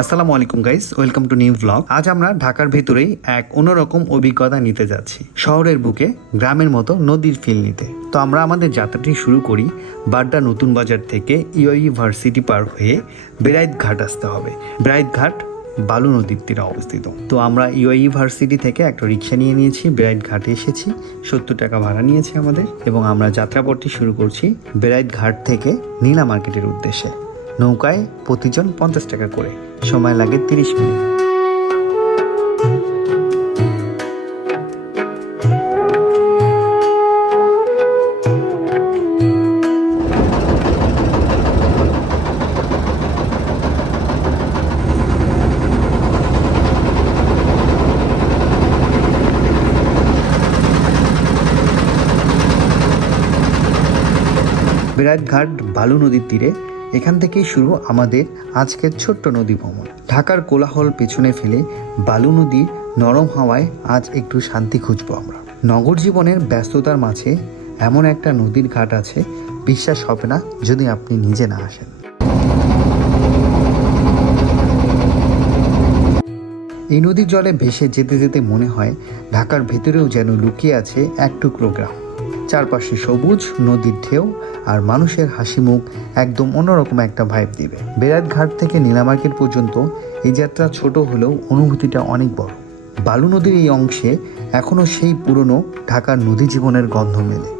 আসসালামু আলাইকুম guys welcome to new blog আজ আমরা ঢাকার ভেতরেই এক অন্যরকম অভিজ্ঞতা নিতে যাচ্ছি। শহরের বুকে, গ্রামের মতো নদীর ফিল নিতে। তো আমরা আমাদের যাত্রাটি শুরু করি বাড্ডা নতুন বাজার থেকে ইউই ভার্সিটি পার হয়ে বেড়াইত ঘাট আসতে হবে। বেড়াইত ঘাট বালু নদীর তীরে অবস্থিত। তো আমরা ইউআই ভার্সিটি থেকে একটা রিক্সা নিয়ে নিয়েছি বেড়াইত ঘাটে এসেছি। সত্তর টাকা ভাড়া নিয়েছে আমাদের। এবং আমরা যাত্রাপথটি শুরু করছি বেড়াইত ঘাট থেকে নীলা মার্কেটের উদ্দেশ্যে। নৌকায় প্রতিজন পঞ্চাশ টাকা করে। সময় লাগে তিরিশ মিনিট। বিরাটঘাট বালু নদীর তীরে এখান থেকেই শুরু আমাদের আজকের ছোট্ট নদী ভ্রমণ। ঢাকার কোলাহল পেছনে ফেলে বালু নদীর নরম হাওয়ায় আজ একটু শান্তি খুঁজবো আমরা। নগর জীবনের ব্যস্ততার মাঝে এমন একটা নদীর ঘাট আছে, বিশ্বাস হবে না যদি আপনি নিজে না আসেন। এই নদীর জলে ভেসে যেতে যেতে মনে হয় ঢাকার ভেতরেও যেন লুকিয়ে আছে এক টুকরো গ্রাম। চারপাশে সবুজ, নদীর ঢেউ, আর মানুষের হাসি মুখ একদম অন্যরকম একটা ভাইব দিবে। বেরাট ঘাট থেকে নীলা মার্কেট পর্যন্ত এই যাত্রা ছোট হলেও অনুভূতিটা অনেক বড়। বালু নদীর এই অংশে এখনও সেই পুরনো ঢাকার নদী জীবনের গন্ধ মেলে।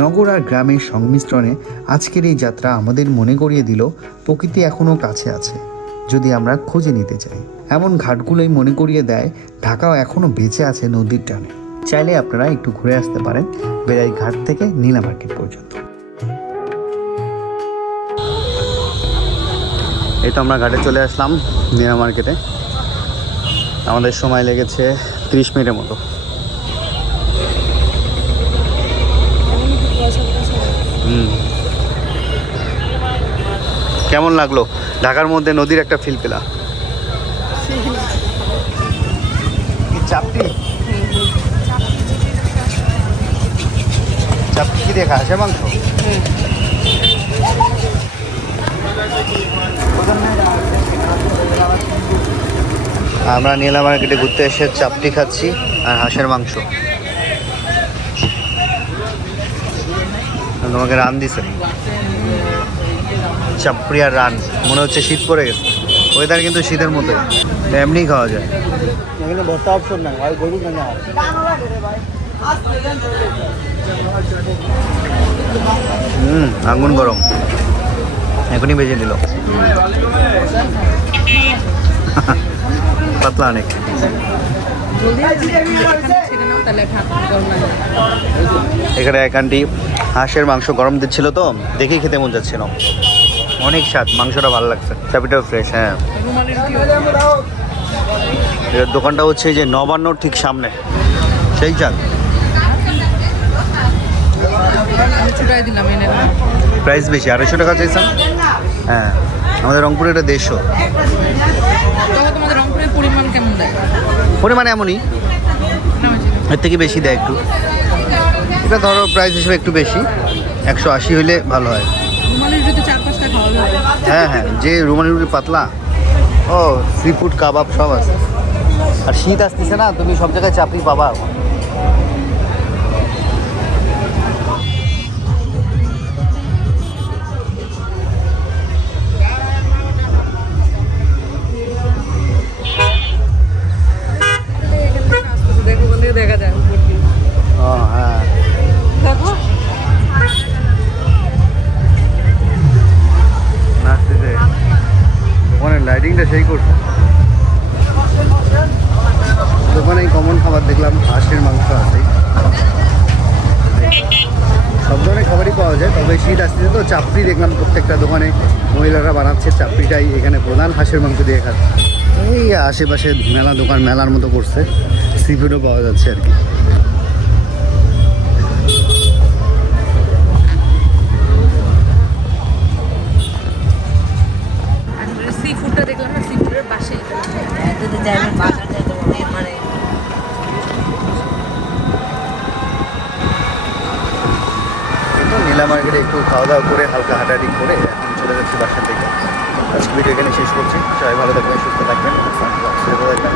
নগর আর গ্রামের সংমিশ্রণে আজকের এই যাত্রা আমাদের মনে করিয়ে দিল, প্রকৃতি এখনও কাছে আছে, যদি আমরা খুঁজে নিতে চাই। এমন ঘাটগুলোই মনে করিয়ে দেয়, ঢাকাও এখনও বেঁচে আছে নদীর টানে। চাইলে আপনারা একটু ঘুরে আসতে পারেন, বেড়াই ঘাট থেকে নীলা মার্কেট পর্যন্ত। এই তো আমরা ঘাটে চলে আসলাম, নীলা মার্কেটে। আমাদের সময় লেগেছে ত্রিশ মিনিটের মতো। কেমন লাগল? ঢাকার মধ্যে নদীর একটা ফিল পেলা। কি চাপটি? চাপটি কি দেখা? আছে মাংস? আমরা নীলা মার্কেটে ঘুরতে এসে চাপটি খাচ্ছি আর হাঁসের মাংস। তোমাকে রান দিছে। চাপড়ি আর রান মনে হচ্ছে শীত পড়ে গেছে। ওয়েদার কিন্তু শীতের মতো এমনি খাওয়া যায়। এখানে অপশন নাই ভাই গরু কেন হুম আগুন গরম। এখনই বেজে দিল। পাতলা অনেক। এখানে এক আন্টি হাঁসের মাংস গরম দিচ্ছিল তো দেখেই খেতে মন যাচ্ছিল অনেক স্বাদ মাংসটা ভালো লাগছে। চাপিটাও ফ্রেশ হ্যাঁ। এর দোকানটা হচ্ছে এই যে নবান্নর ঠিক সামনে। সেই এনে প্রাইস বেশি আড়াইশো টাকা চাইছেন হ্যাঁ আমাদের রংপুরে এটা দেড়শো। পরিমাণ এমনই। এর থেকে বেশি দেয় একটু। এটা ধরো প্রাইস হিসেবে একটু বেশি। একশো আশি হইলে ভালো হয়। হ্যাঁ হ্যাঁ যে রুমালি রুটি পাতলা। ও সি ফুড কাবাব সব আছে। আর শীত আসতেছে না তুমি সব জায়গায় চাপড়ি পাবা। দোকানের সেই করছে। দোকানে কমন খাবার দেখলাম, হাঁসের মাংস আছে। সব ধরনের খাবারই পাওয়া যায়, তবে শীত আসতেছে তো চাপড়ি দেখলাম প্রত্যেকটা দোকানে মহিলারা বানাচ্ছে চাপড়িটাই, এখানে প্রধান হাঁসের মাংস দিয়ে খাচ্ছে। এই আশেপাশে মেলা দোকান, মেলার মতো করছে। সি পাওয়া যাচ্ছে আর কি। মেলা মার্কেটে একটু খাওয়া দাওয়া করে হালকা হাঁটাহাটি করে এখন চলে যাচ্ছি বাসার দিকে। আজকে ভিডিও এখানে শেষ করছি। সবাই ভালো থাকবেন সুস্থ থাকবেন সুস্থ থাকবেন।